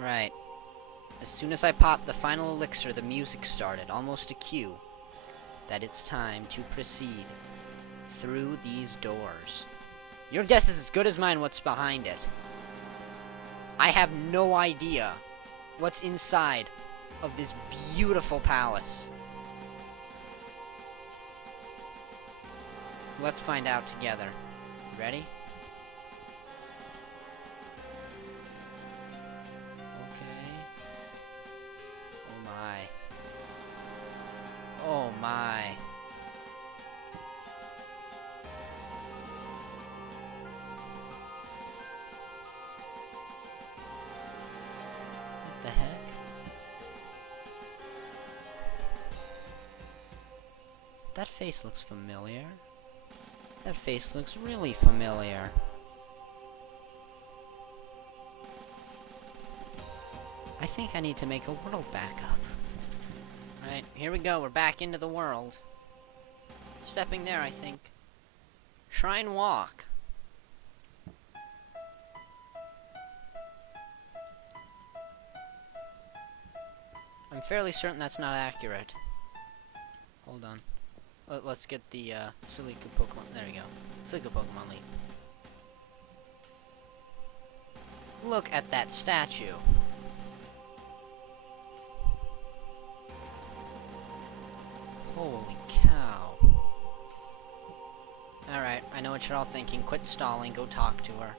Right. As soon as I popped the final elixir, the music started, almost a cue, that it's time to proceed through these doors. Your guess is as good as mine what's behind it. I have no idea what's inside of this beautiful palace. Let's find out together. Ready? Okay. Oh my. Oh my. What the heck? That face looks familiar. That face looks really familiar. I think I need to make a world backup. Right, here we go. We're back into the world. Stepping there, I think. Shrine walk. I'm fairly certain that's not accurate. Hold on. Let's get the Siliqu Pokemon. There we go. Siliqu Pokemon League. Look at that statue. Holy cow. Alright, I know what you're all thinking. Quit stalling, go talk to her.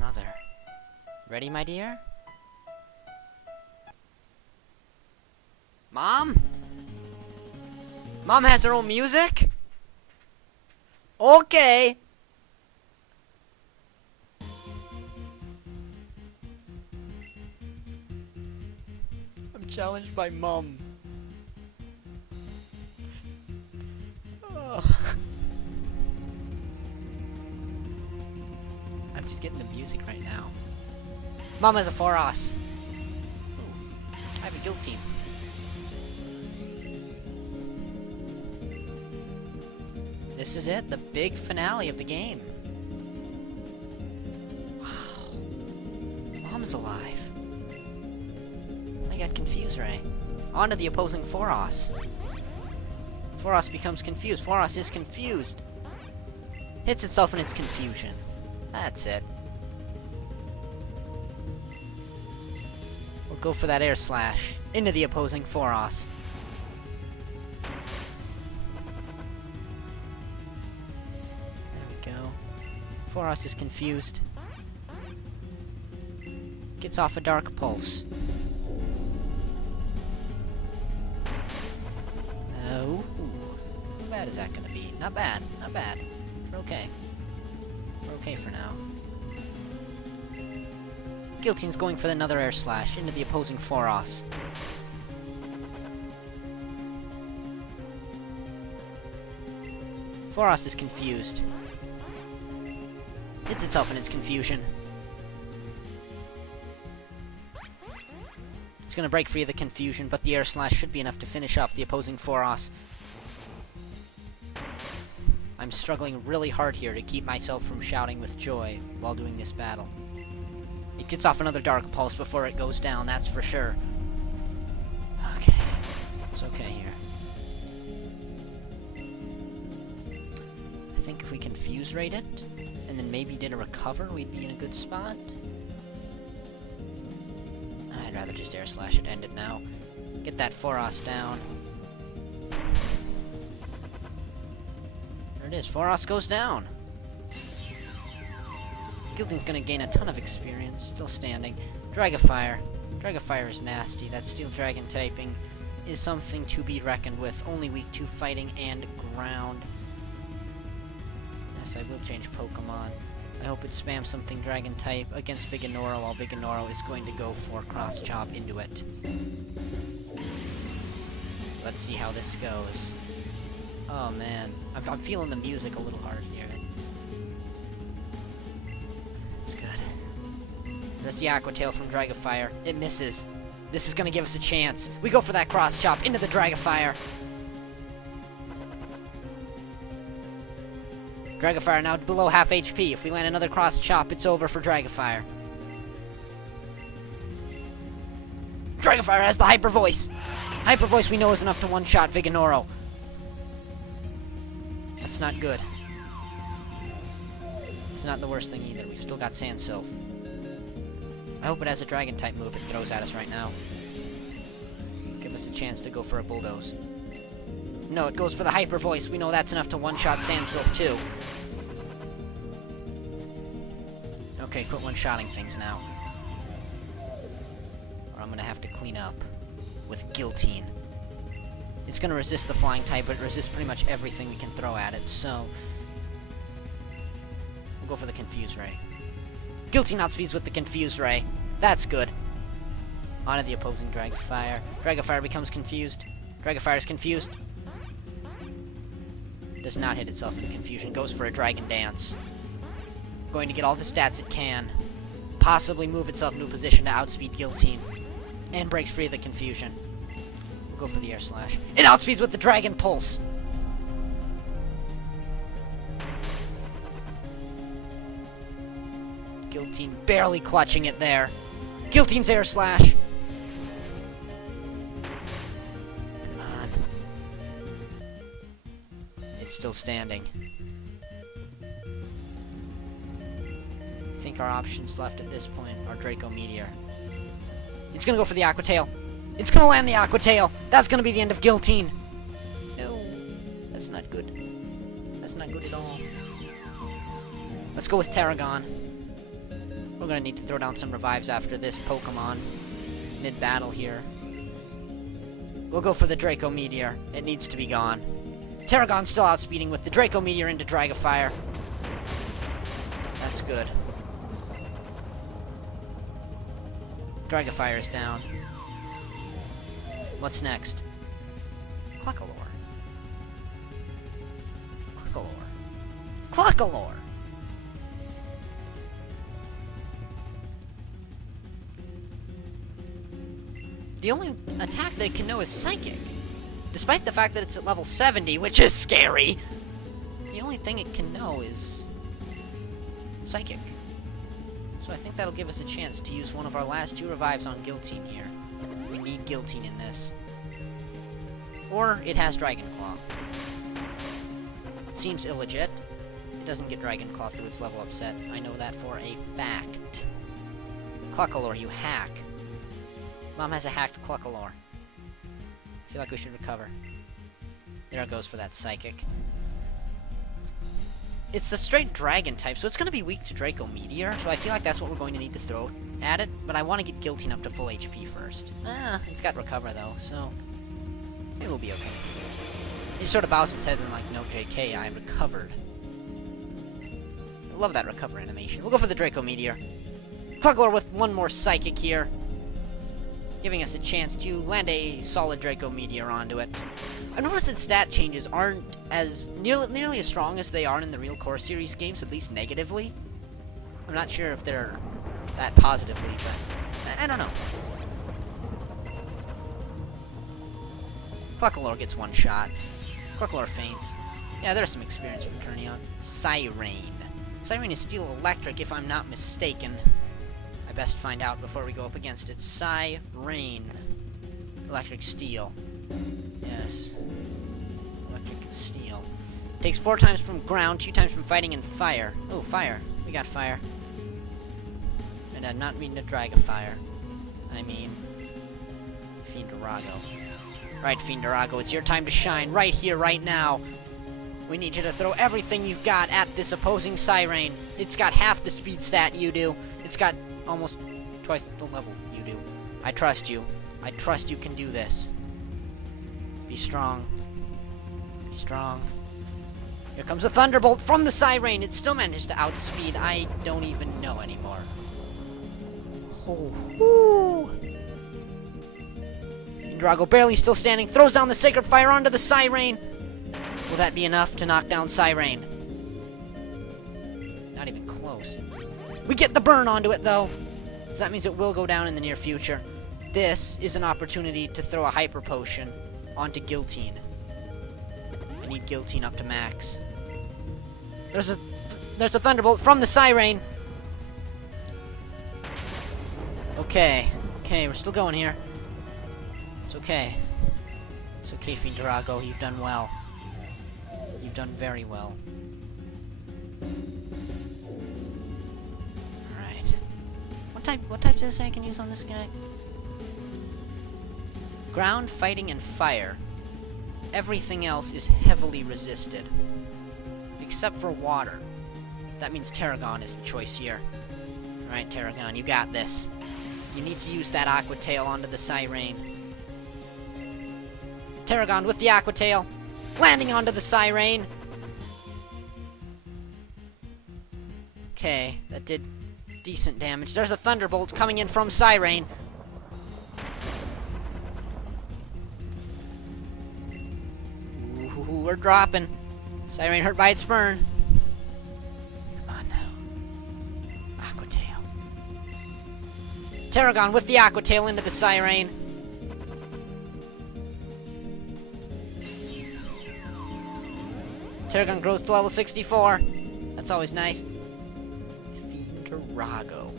Mother. Ready, my dear? Mom? Mom has her own music? Okay. I'm challenged by Mom. Oh. I'm just getting the music right now. Mom has a Foros. Ooh, I have a guild team. This is it, the big finale of the game. Wow. Mom's alive. I got confused, Ray. On to the opposing Foros. Foros becomes confused. Foros is confused. Hits itself in its confusion. That's it. We'll go for that air slash. Into the opposing Foros. Foros is confused. Gets off a Dark Pulse. Oh. How bad is that gonna be? Not bad. Not bad. We're okay. We're okay for now. Guillotine's going for another air slash into the opposing Foros. Foros is confused. Hits itself in its confusion. It's gonna break free of the confusion, but the air slash should be enough to finish off the opposing Foros. I'm struggling really hard here to keep myself from shouting with joy while doing this battle. It gets off another Dark Pulse before it goes down, that's for sure. Okay. It's okay here. I think if we confuse rate it, and then maybe did a recover, we'd be in a good spot. I'd rather just air slash it, end it now. Get that Foros down. There it is, Foros goes down. Guillotine's gonna gain a ton of experience, still standing. Dragafire. Dragafire is nasty. That Steel Dragon typing is something to be reckoned with. Only weak to fighting and ground. Yes, I will change Pokemon. I hope it spams something Dragon type against Vigonoro, while Vigonoro is going to go for Cross Chop into it. Let's see how this goes. Oh man, I'm feeling the music a little hard here. It's good. There's the Aqua Tail from Dragafire. It misses. This is gonna give us a chance. We go for that Cross Chop into the Dragafire. Dragafire now below half HP. If we land another cross chop, it's over for Dragafire. Dragafire has the Hyper Voice. Hyper Voice we know is enough to one-shot Viganoro. That's not good. It's not the worst thing either. We've still got Sand Sylph. I hope it has a Dragon-type move it throws at us right now. Give us a chance to go for a Bulldoze. No, it goes for the Hyper Voice. We know that's enough to one-shot Sand Sylph too. Okay, quit one-shotting things now. Or I'm gonna have to clean up with Guillotine. It's gonna resist the flying type, but it resists pretty much everything we can throw at it, so we'll go for the Confuse Ray. Guillotine outspeeds with the Confuse Ray. That's good. Onto the opposing Dragafire. Dragafire becomes confused. Dragafire is confused. Does not hit itself in the confusion. Goes for a Dragon Dance. Going to get all the stats it can. Possibly move itself into a position to outspeed Guillotine. And breaks free of the confusion. We'll go for the Air Slash. It outspeeds with the Dragon Pulse. Guillotine barely clutching it there. Guillotine's Air Slash. Come on. It's still standing. I think our options left at this point are Draco Meteor. It's gonna go for the Aqua Tail. It's gonna land the Aqua Tail. That's gonna be the end of Guillotine. No, that's not good. That's not good at all. Let's go with Tarragon. We're gonna need to throw down some revives after this Pokemon mid-battle here. We'll go for the Draco Meteor. It needs to be gone. Tarragon's still outspeeding with the Draco Meteor into Dragafire. That's good. Dragafire is down. What's next? Cluckalore. Cluckalore. Cluckalore! The only attack that it can know is Psychic. Despite the fact that it's at level 70, which is scary, the only thing it can know is Psychic. So I think that'll give us a chance to use one of our last two revives on Guillotine here. We need Guillotine in this. Or it has Dragon Claw. Seems illegit. It doesn't get Dragon Claw through its level up set. I know that for a fact. Cluckalore, you hack. Mom has a hacked Cluckalore. I feel like we should recover. There it goes for that Psychic. It's a straight Dragon type, so it's going to be weak to Draco Meteor, so I feel like that's what we're going to need to throw at it, but I want to get Guillotine up to full HP first. It's got Recover, though, so it will be okay. He sort of bows his head and like, no, JK, I recovered. I love that Recover animation. We'll go for the Draco Meteor. Cluckalore with one more Psychic here, giving us a chance to land a solid Draco Meteor onto it. I've noticed that stat changes aren't as nearly as strong as they are in the real Core Series games, at least negatively. I'm not sure if they're that positively, but I don't know. Cluckalore gets one shot. Cluckalore faints. Yeah, there's some experience from Turnion. Siren. Siren is Steel Electric, if I'm not mistaken. I best find out before we go up against it. Siren. Electric Steel. Yes. Electric Steel. Takes 4 times from ground, 2 times from fighting, and fire. Oh, fire. We got fire. And I'm not meaning to Dragafire. I mean Fiendarago. Right, Fiendarago, it's your time to shine right here, right now. We need you to throw everything you've got at this opposing Siren. It's got half the speed stat you do. It's got almost twice the level you do. I trust you. I trust you can do this. Be strong. Be strong. Here comes a Thunderbolt from the Siren. It still manages to outspeed. I don't even know anymore. Oh. Woo. Drago barely still standing. Throws down the Sacred Fire onto the Siren. Will that be enough to knock down Siren? Not even close. We get the burn onto it, though. So that means it will go down in the near future. This is an opportunity to throw a Hyper Potion onto Guillotine. I need Guillotine up to max. There's a thunderbolt from the Siren. Okay. Okay, we're still going here. It's okay. It's okay, Fiendarago. You've done well. You've done very well. Alright. What type does I can use on this guy? Ground, fighting, and fire. Everything else is heavily resisted. Except for water. That means Tarragon is the choice here. Alright, Tarragon, you got this. You need to use that Aqua Tail onto the Siren. Tarragon with the Aqua Tail. Landing onto the Siren. Okay, that did decent damage. There's a Thunderbolt coming in from Siren. Ooh, we're dropping. Siren hurt by its burn. Come on now. Aqua Tail. Tarragon with the Aqua Tail into the Siren. Tarragon grows to level 64. That's always nice. Fiendarago.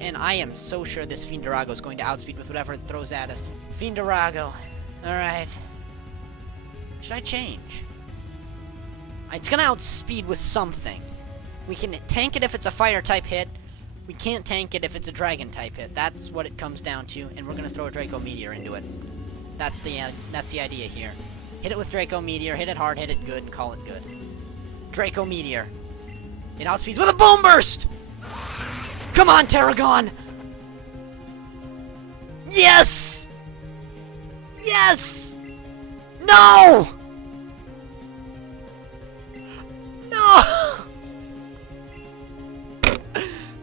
And I am so sure this Fiendarago is going to outspeed with whatever it throws at us. Fiendarago. Alright. Should I change? It's gonna outspeed with something. We can tank it if it's a fire type hit. We can't tank it if it's a dragon type hit. That's what it comes down to, and we're gonna throw a Draco Meteor into it. That's the idea here. Hit it with Draco Meteor, hit it hard, hit it good, and call it good. Draco Meteor. It outspeeds with a Boom Burst! Come on, Tarragon! Yes! Yes! No! No!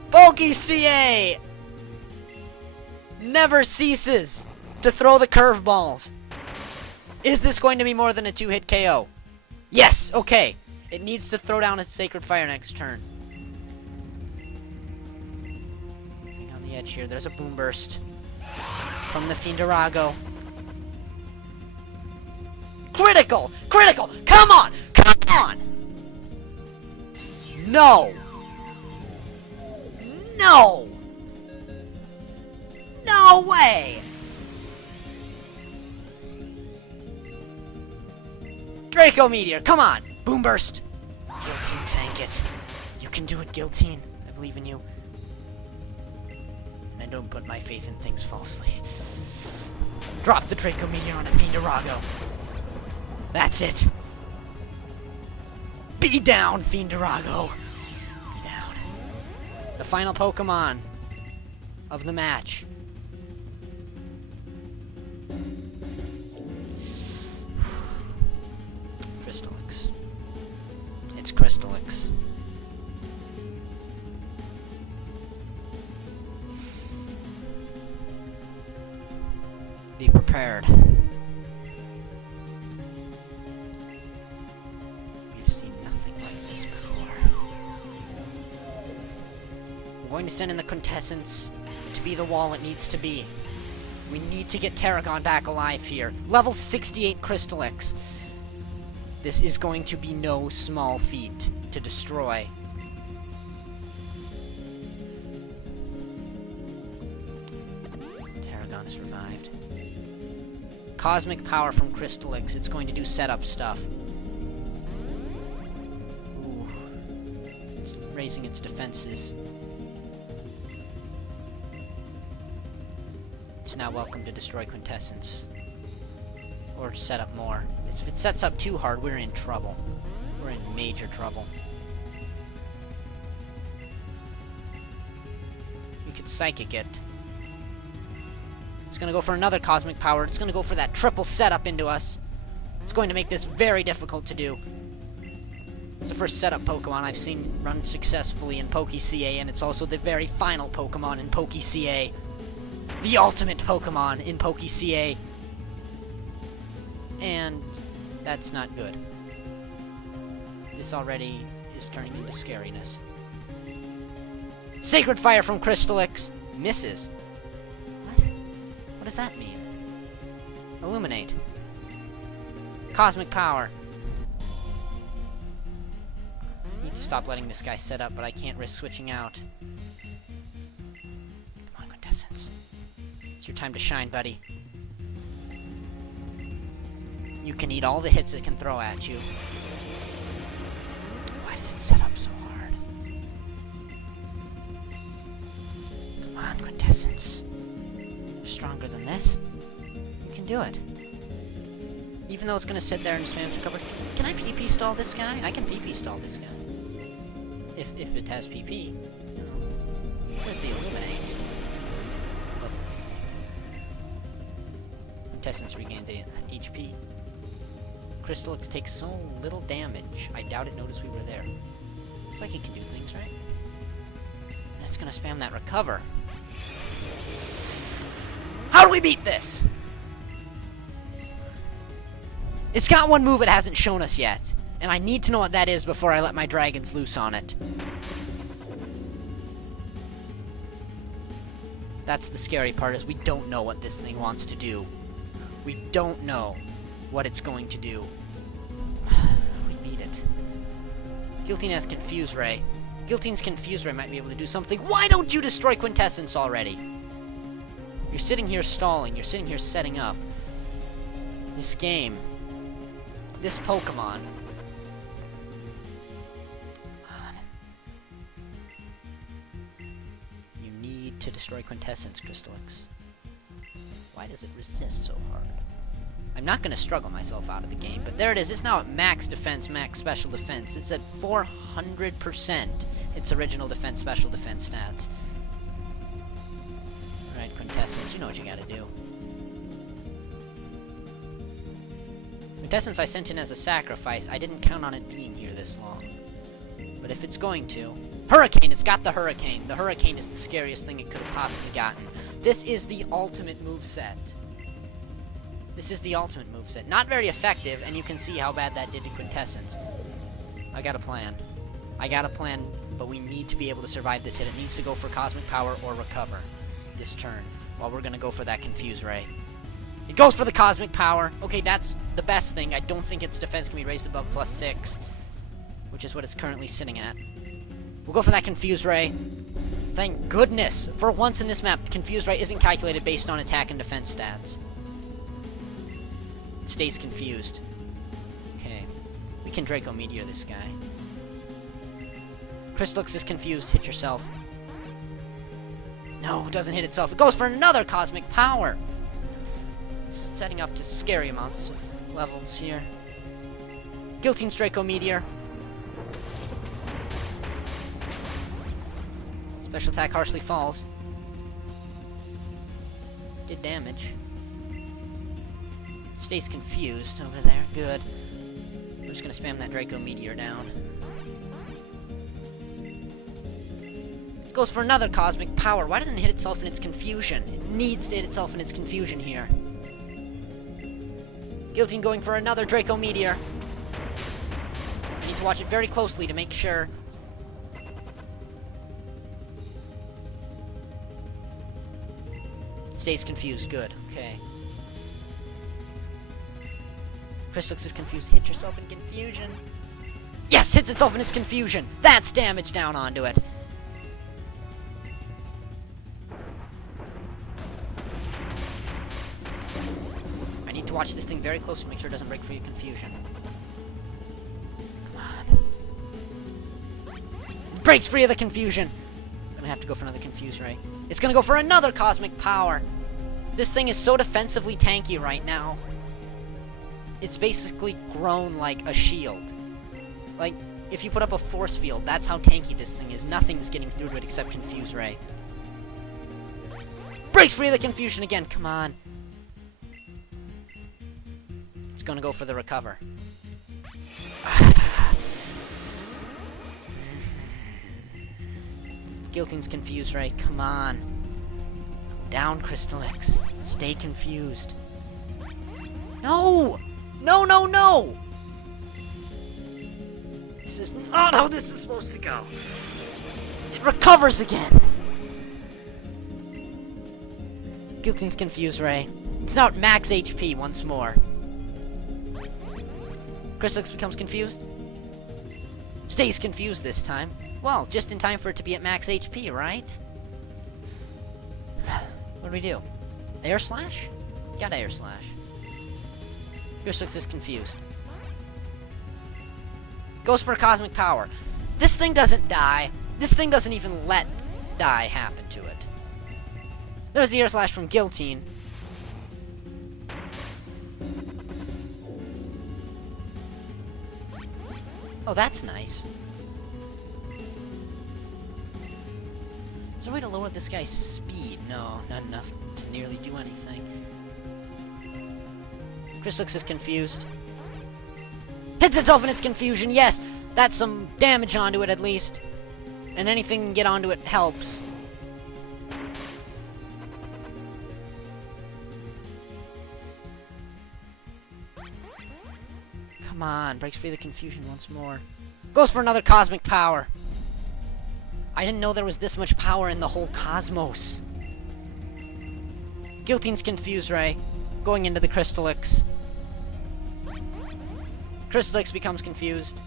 PhoenixProjects never ceases to throw the curveballs. Is this going to be more than a 2-hit KO? Yes! Okay. It needs to throw down a Sacred Fire next turn. On the edge here, there's a Boom Burst from the Fiendarago. Critical! Critical! Come on! Come on! No! No! No way! Draco Meteor, come on! Boom Burst! Guillotine, tank it. You can do it, Guillotine. I believe in you. And I don't put my faith in things falsely. Drop the Draco Meteor on a Fiendarago. That's it. Be down, Fiendarago. Be down. The final Pokemon of the match. Crystallix. It's Crystallix. Be prepared. We've seen nothing like this before. We're going to send in the Quintessence to be the wall it needs to be. We need to get Tarragon back alive here. Level 68 Crystallix. This is going to be no small feat to destroy. Tarragon is revived. Cosmic Power from Crystallix. It's going to do setup stuff. Ooh. It's raising its defenses. It's now welcome to destroy Quintessence. Or set up more. If it sets up too hard, we're in trouble. We're in major trouble. We could Psychic it. It's gonna go for another Cosmic Power. It's gonna go for that triple setup into us. It's going to make this very difficult to do. It's the first setup Pokemon I've seen run successfully in PokeCA, and it's also the very final Pokemon in PokeCA. The ultimate Pokemon in PokeCA. And that's not good. This already is turning into scariness. Sacred Fire from Crystallix. Misses. What? What does that mean? Illuminate. Cosmic Power. Needs to stop letting this guy set up, but I can't risk switching out. Come on, Quintessence. It's your time to shine, buddy. You can eat all the hits it can throw at you. Why does it set up so hard? Come on, Quintessence. You're stronger than this. You can do it. Even though it's gonna sit there and spam recover. Can I PP stall this guy? I can PP stall this guy. If it has PP. You know. Where's the Illuminate? Love this thing. Quintessence regained HP. Crystal takes so little damage. I doubt it noticed we were there. Looks like he can do things, right? And it's gonna spam that recover. How do we beat this? It's got one move it hasn't shown us yet, and I need to know what that is before I let my dragons loose on it. That's the scary part, is we don't know what this thing wants to do. We don't know what it's going to do. We beat it. Guillotine has Confuse Ray. Guillotine's Confuse Ray might be able to do something. Why don't you destroy Quintessence already? You're sitting here stalling. You're sitting here setting up. This game. This Pokemon. You need to destroy Quintessence, Crystallix. Why does it resist so hard? I'm not going to struggle myself out of the game, but there it is. It's now at max defense, max special defense. It's at 400% its original defense, special defense stats. Alright, Quintessence, you know what you gotta do. Quintessence I sent in as a sacrifice. I didn't count on it being here this long. But if it's going to... Hurricane! It's got the Hurricane. The Hurricane is the scariest thing it could have possibly gotten. This is the ultimate moveset. This is the ultimate moveset. Not very effective, and you can see how bad that did to Quintessence. I got a plan. I got a plan, but we need to be able to survive this hit. It needs to go for Cosmic Power or Recover this turn, while we're going to go for that Confuse Ray. It goes for the Cosmic Power. Okay, that's the best thing. I don't think its defense can be raised above +6, which is what it's currently sitting at. We'll go for that Confuse Ray. Thank goodness! For once in this map, the Confuse Ray isn't calculated based on attack and defense stats. It stays confused. Okay. We can Draco Meteor this guy. Crystallix is confused. Hit yourself. No, it doesn't hit itself. It goes for another Cosmic Power! It's setting up to scary amounts of levels here. Guillotine's Draco Meteor. Special attack harshly falls. Did damage. Stays confused over there. Good. We're just gonna spam that Draco Meteor down. It goes for another Cosmic Power. Why doesn't it hit itself in its confusion? It needs to hit itself in its confusion here. Guillotine going for another Draco Meteor. I need to watch it very closely to make sure. Stays confused. Good. Okay. Crystallix is confused. Hit yourself in confusion. Yes! Hits itself in its confusion! That's damage down onto it. I need to watch this thing very closely to make sure it doesn't break free of confusion. Come on. It breaks free of the confusion! I'm gonna have to go for another Confuse Ray. It's gonna go for another Cosmic Power! This thing is so defensively tanky right now. It's basically grown like a shield. Like, if you put up a force field, that's how tanky this thing is. Nothing's getting through to it except Confuse Ray. Breaks free of the confusion again, come on. It's gonna go for the Recover. Guillotine's Confuse Ray, come on. Down, Crystallix. Stay confused. No! No, no, no! This is not how this is supposed to go. It recovers again! Guillotine's Confuse Ray. It's now at max HP once more. Crystallix becomes confused. Stays confused this time. Well, just in time for it to be at max HP, right? What do we do? Air Slash? Got Air Slash. Crystallix is confused. Goes for Cosmic Power. This thing doesn't die. This thing doesn't even let die happen to it. There's the Air Slash from Guillotine. Oh, that's nice. Is there a way to lower this guy's speed? No, not enough to nearly do anything. Crystallix is confused. Hits itself in its confusion, yes! That's some damage onto it, at least. And anything can get onto it helps. Come on, breaks free of the confusion once more. Goes for another Cosmic Power. I didn't know there was this much power in the whole cosmos. Guillotine's confused, Ray. Going into the Crystallix. Crystallix becomes confused.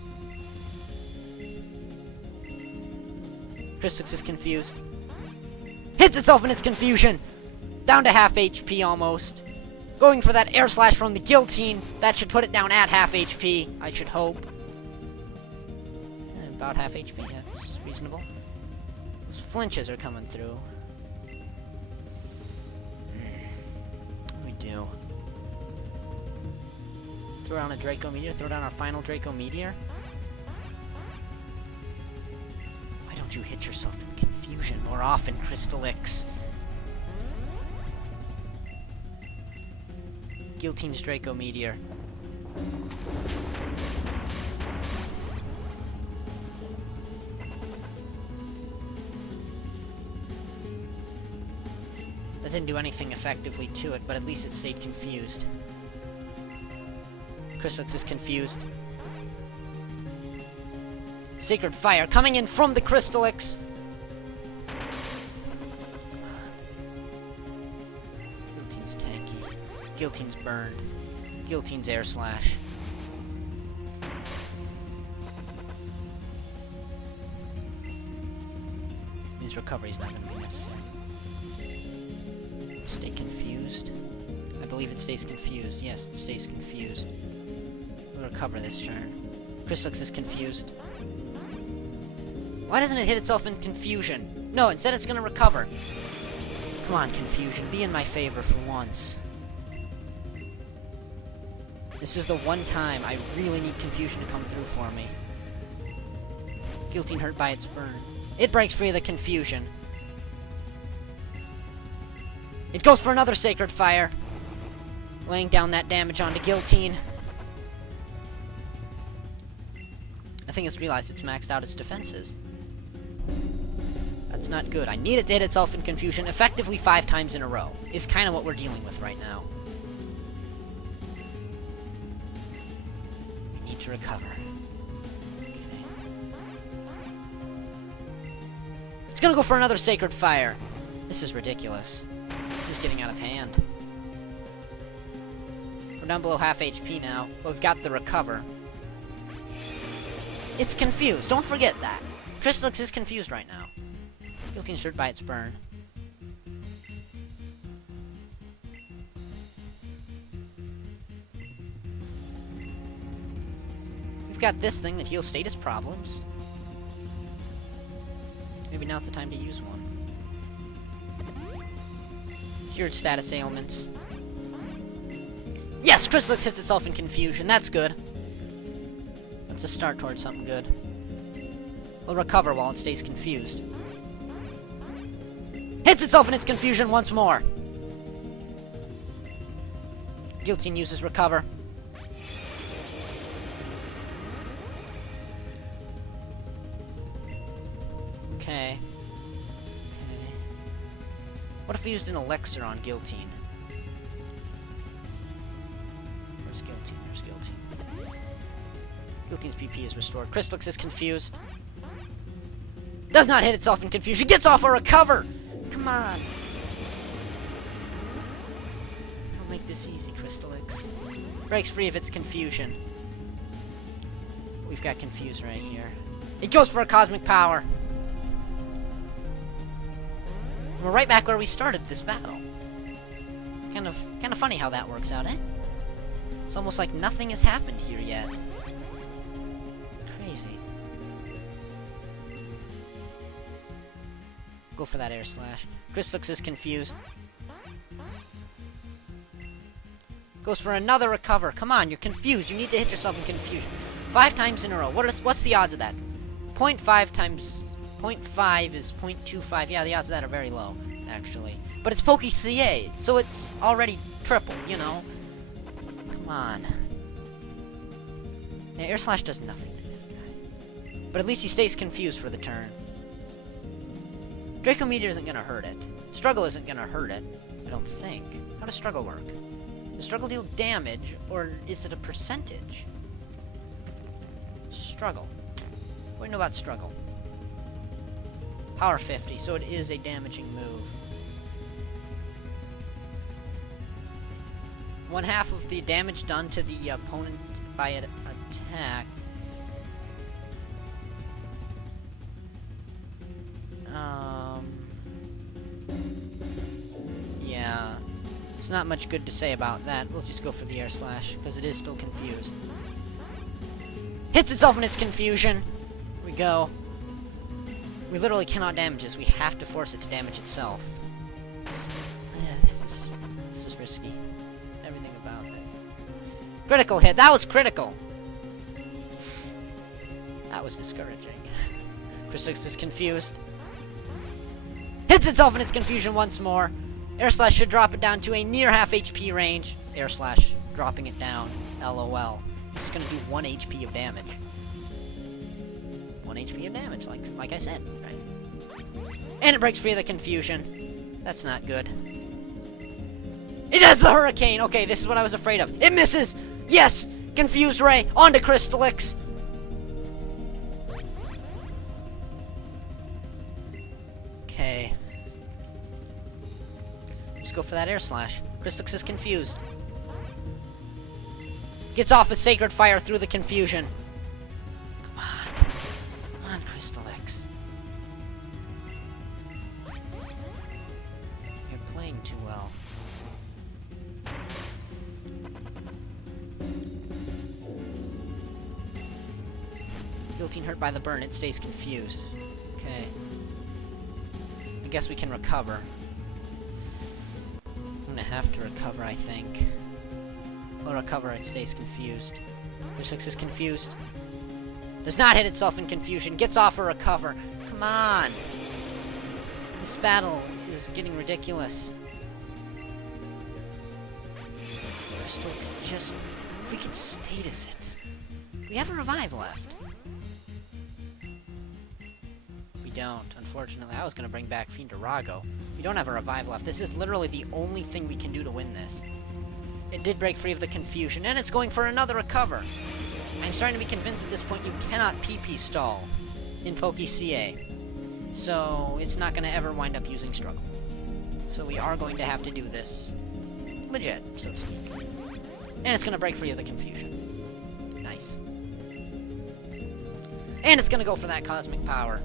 Crystallix is confused. Hits itself in its confusion! Down to half HP almost. Going for that Air Slash from the Guillotine. That should put it down at half HP, I should hope. About half HP, yeah, that's reasonable. Those flinches are coming through. What do we do? Throw down a Draco Meteor? Throw down our final Draco Meteor? Why don't you hit yourself in confusion more often, Crystallix? Guillotine's Draco Meteor. That didn't do anything effectively to it, but at least it stayed confused. Crystallix is confused. Sacred Fire coming in from the Crystallix. Guillotine's tanky. Guillotine's burned. Guillotine's Air Slash. Means recovery's not going to be necessary. Stay confused. I believe it stays confused. Yes, it stays confused. We'll recover this turn. Crystallix is confused. Why doesn't it hit itself in confusion? No, instead it's gonna recover. Come on, confusion. Be in my favor for once. This is the one time I really need confusion to come through for me. Guillotine hurt by its burn. It breaks free of the confusion. It goes for another Sacred Fire. Laying down that damage onto Guillotine. I think it's realized it's maxed out its defenses. That's not good. I need it to hit itself in confusion effectively 5 times in a row. Is kind of what we're dealing with right now. We need to recover. Okay. It's gonna go for another Sacred Fire. This is ridiculous. This is getting out of hand. We're down below half HP now, but we've got the recover. It's confused. Don't forget that. Crystallix is confused right now. Guillotine's hurt by its burn. We've got this thing that heals status problems. Maybe now's the time to use one. Cured status ailments. Yes! Crystallix hits itself in confusion. That's good. That's a start towards something good. We'll recover while it stays confused. Hits itself in its confusion once more. Guillotine uses recover. Okay. What if we used an elixir on Guillotine? Where's Guillotine? Where's Guillotine? Guillotine's PP is restored. Crystallix is confused. Does not hit itself in confusion. Gets off a recover! Come on! Don't make this easy, Crystallix. Breaks free of its confusion. We've got confused right here. It goes for a cosmic power. We're right back where we started this battle. Kind of funny how that works out, eh? It's almost like nothing has happened here yet. Crazy. Go for that air slash. Crystallix is confused. Goes for another recover. Come on, you're confused. You need to hit yourself in confusion. 5 times in a row. What's the odds of that? 0.5 times 0.5 is 0.25. Yeah, the odds of that are very low, actually. But it's PhoenixProjects, so it's already triple, you know? Come on. Yeah, air slash does nothing to this guy. But at least he stays confused for the turn. Draco Meteor isn't gonna hurt it. Struggle isn't gonna hurt it, I don't think. How does Struggle work? Does Struggle deal damage, or is it a percentage? Struggle. What do you know about Struggle? Power 50, so it is a damaging move. 1/2 of the damage done to the opponent by an attack. Yeah. There's not much good to say about that. We'll just go for the air slash, because it is still confused. Hits itself in its confusion. Here we go. We literally cannot damage this. We have to force it to damage itself. This is risky. Everything about this. Critical hit. That was critical. That was discouraging. Crystallix is confused. Hits itself in its confusion once more. Air slash should drop it down to a near half HP range. Air slash dropping it down. LOL. This is going to do 1 HP of damage. 1 HP of damage, like I said, right? And it breaks free of the confusion. That's not good. It has the hurricane! Okay, this is what I was afraid of. It misses! Yes! Confused Ray! Onto Crystallix! Okay. Just go for that air slash. Crystallix is confused. Gets off a Sacred Fire through the confusion. Come on. Come on, Crystallix. You're playing too well. Guillotine hurt by the burn. It stays confused. Okay. I guess we can recover. I'm gonna have to recover, I think. We'll recover, it stays confused. Crystallix is confused. Does not hit itself in confusion. Gets off a recover. Come on! This battle is getting ridiculous. Crystallix, just... if we could status it. We have a revive left. We don't, unfortunately. I was gonna bring back Fiendarago. We don't have a revive left. This is literally the only thing we can do to win this. It did break free of the confusion, and it's going for another recover. I'm starting to be convinced at this point you cannot PP stall in PhoenixProjects. So it's not going to ever wind up using Struggle. So we are going to have to do this legit, so to speak. And it's going to break free of the confusion. Nice. And it's going to go for that cosmic power.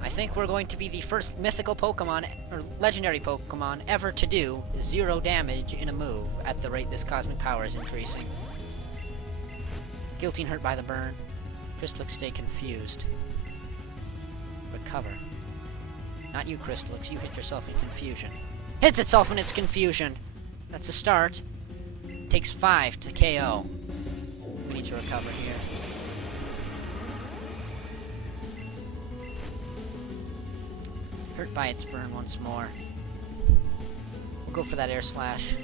I think we're going to be the first mythical Pokemon, or legendary Pokemon, ever to do 0 damage in a move at the rate this cosmic power is increasing. Guillotine hurt by the burn. Crystallix stay confused. Recover. Not you, Crystallix. You hit yourself in confusion. Hits itself in its confusion. That's a start. Takes 5 to KO. We need to recover here. Hurt by its burn once more. We'll go for that air slash.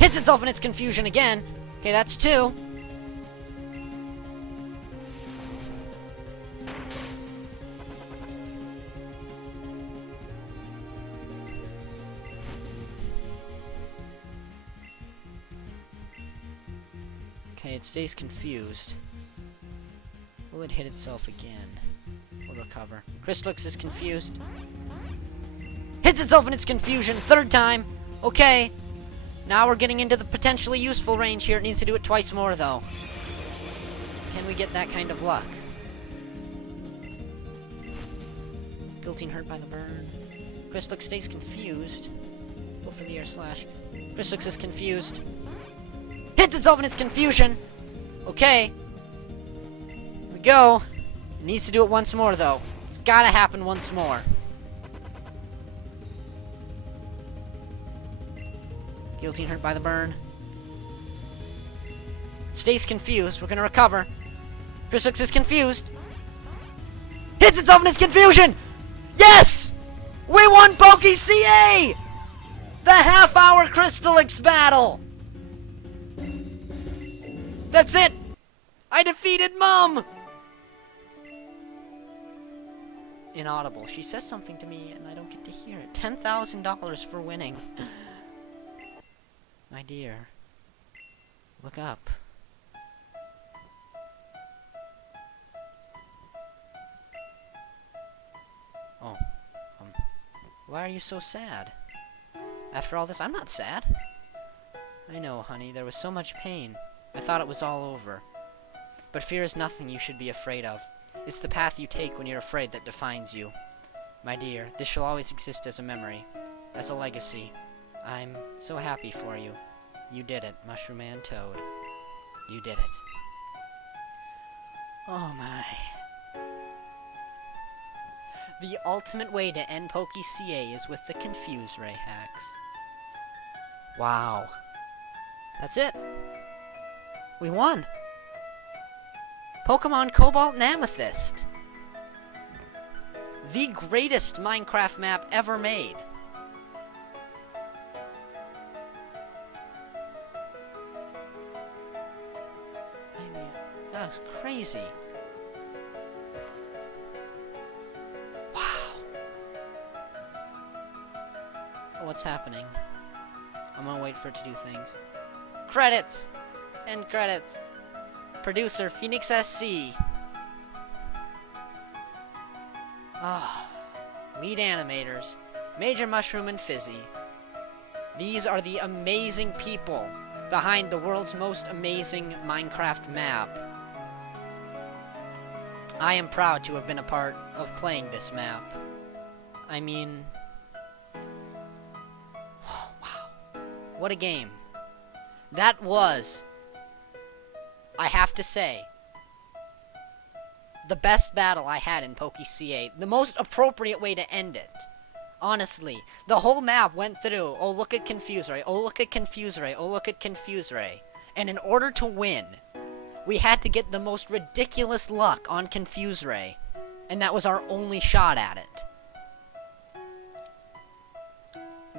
Hits itself in its confusion again. Okay, that's 2. Okay, it stays confused. Will it hit itself again? We'll recover. Crystallix is confused. Hits itself in its confusion. 3rd time. Okay. Now we're getting into the potentially useful range here. It needs to do it twice more, though. Can we get that kind of luck? Guilty and hurt by the burn. Chrysalix stays confused. Go for the air slash. Chrysalix is confused. Hits itself in its confusion! Okay. Here we go. It needs to do it once more, though. It's gotta happen once more. Guilty and hurt by the burn. It stays confused. We're gonna recover. Chrysalix is confused. Hits itself in its confusion! Yes! We won PokeCA! The half-hour Chrysalix battle! That's it! I defeated Mom! Inaudible. She says something to me and I don't get to hear it. $10,000 for winning. My dear. Look up. Oh. Why are you so sad? After all this, I'm not sad. I know, honey, there was so much pain. I thought it was all over. But fear is nothing you should be afraid of. It's the path you take when you're afraid that defines you. My dear, this shall always exist as a memory, as a legacy. I'm so happy for you. You did it, Mushroom Man Toad. You did it. Oh my. The ultimate way to end PokeCA is with the Confuse Ray hacks. Wow. That's it. We won. Pokemon Cobalt and Amethyst. The greatest Minecraft map ever made. I mean, that's crazy. Wow. Oh, what's happening? I'm gonna wait for it to do things. Credits! End credits. Producer, PhoenixSC. Ah. Lead animators, Major Mushroom and Fizzy. These are the amazing people behind the world's most amazing Minecraft map. I am proud to have been a part of playing this map. I mean... Oh, wow. What a game. That was... I have to say, the best battle I had in PokeCA. The most appropriate way to end it. Honestly. The whole map went through, oh look at Confuse Ray, oh look at Confuse Ray, oh look at Confuse Ray. And in order to win, we had to get the most ridiculous luck on Confuse Ray. And that was our only shot at it.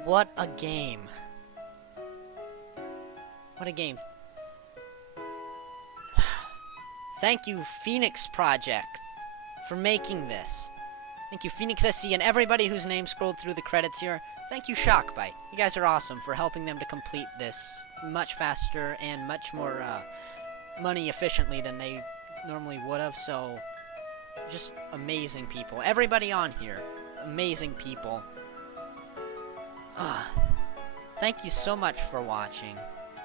What a game. What a game. Thank you, PhoenixProjects, for making this. Thank you, PhoenixSC, and everybody whose name scrolled through the credits here. Thank you, Shockbite. You guys are awesome for helping them to complete this much faster and much more money efficiently than they normally would have. So, just amazing people. Everybody on here, amazing people. Thank you so much for watching.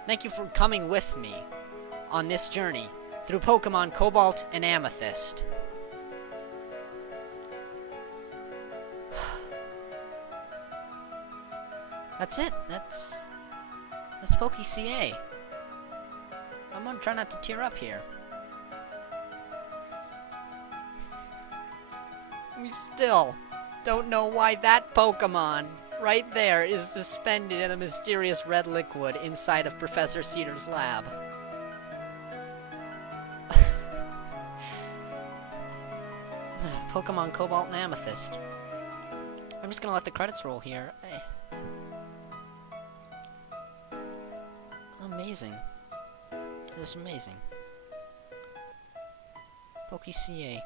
Thank you for coming with me on this journey through Pokemon Cobalt and Amethyst. That's it. That's PokeCA. I'm gonna try not to tear up here. We still don't know why that Pokemon right there is suspended in a mysterious red liquid inside of Professor Cedar's lab. Pokemon Cobalt and Amethyst. I'm just gonna let the credits roll here. Amazing. That's amazing. PokeCA.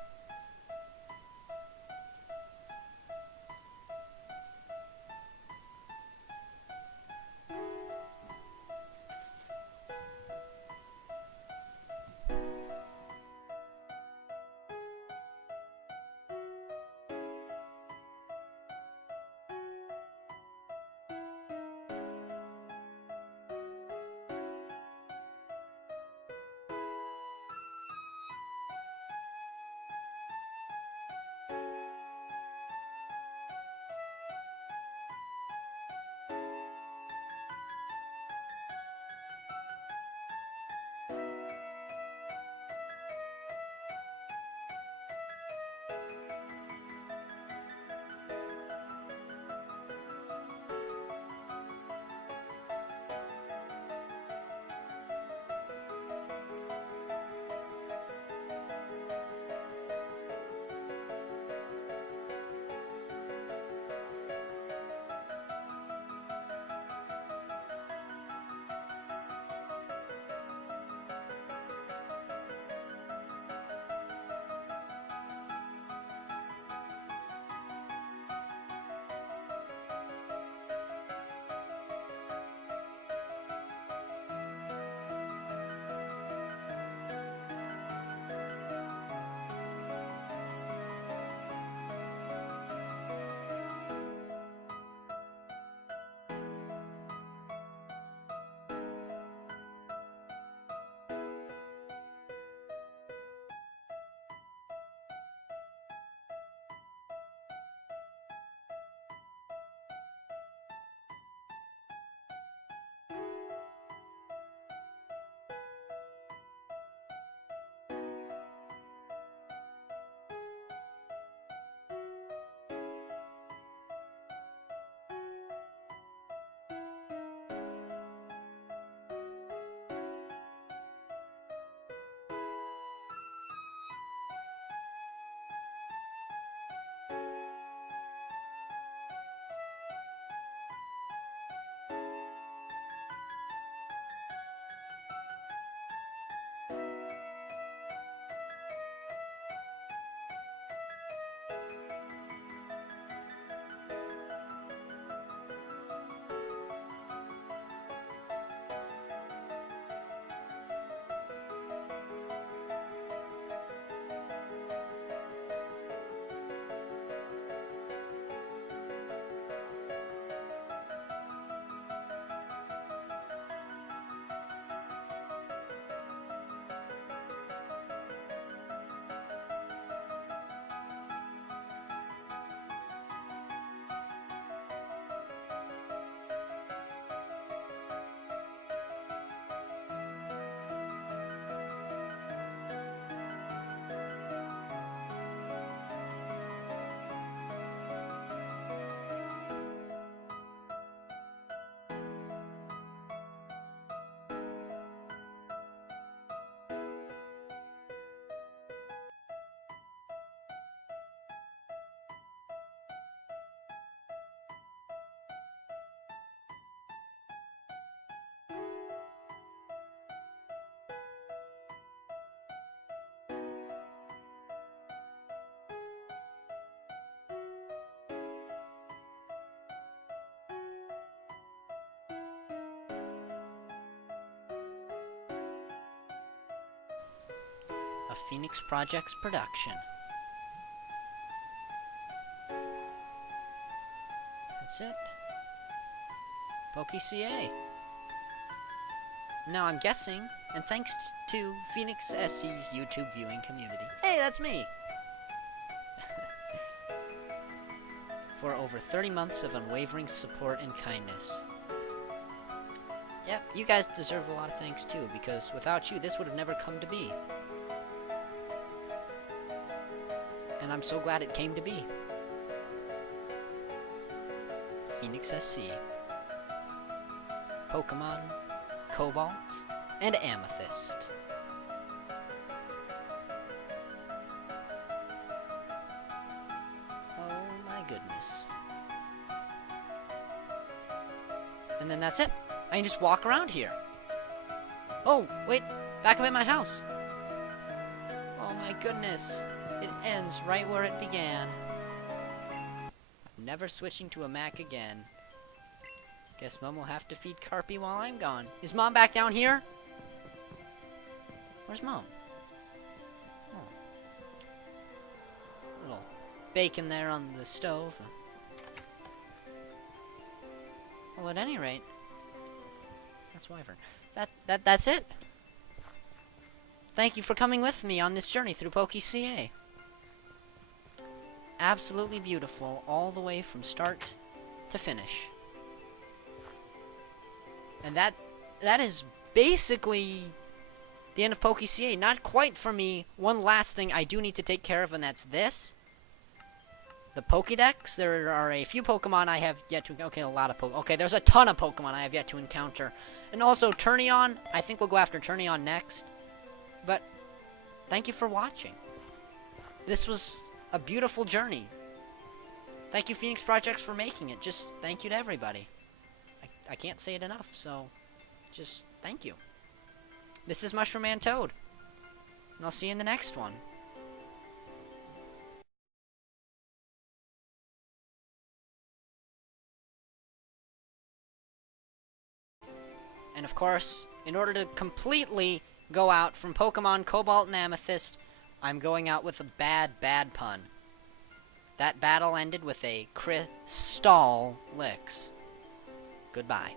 a Phoenix Projects production. That's it. PokeCA. Now I'm guessing, and thanks to Phoenix SC's YouTube viewing community. Hey, that's me! For over 30 months of unwavering support and kindness. Yep, you guys deserve a lot of thanks too, because without you, this would have never come to be. And I'm so glad it came to be. Phoenix SC. Pokemon, Cobalt, and Amethyst. Oh my goodness. And then that's it. I can just walk around here. Oh, wait, back up at my house. Oh my goodness. It ends right where it began. I'm never switching to a Mac again. Guess Mom will have to feed Carpy while I'm gone. Is Mom back down here? Where's Mom? Oh. Little bacon there on the stove. Well, at any rate, that's Wyvern. That's it. Thank you for coming with me on this journey through PokeCA. Absolutely beautiful, all the way from start to finish. And that is basically the end of PokeCA. Not quite for me. One last thing I do need to take care of, and that's this. The Pokédex. There are a few Pokemon I have yet to... Okay, a lot of Pokemon. Okay, there's a ton of Pokemon I have yet to encounter. And also, Turnion. I think we'll go after Turnion next. But, thank you for watching. This was a beautiful journey. Thank you, PhoenixProjects, for making it. Just thank you to everybody. I can't say it enough, so just thank you. This is Mushroom Man Toad, and I'll see you in the next one. And of course, in order to completely go out from Pokemon Cobalt and Amethyst, I'm going out with a bad pun. That battle ended with a Crystal Licks. Goodbye.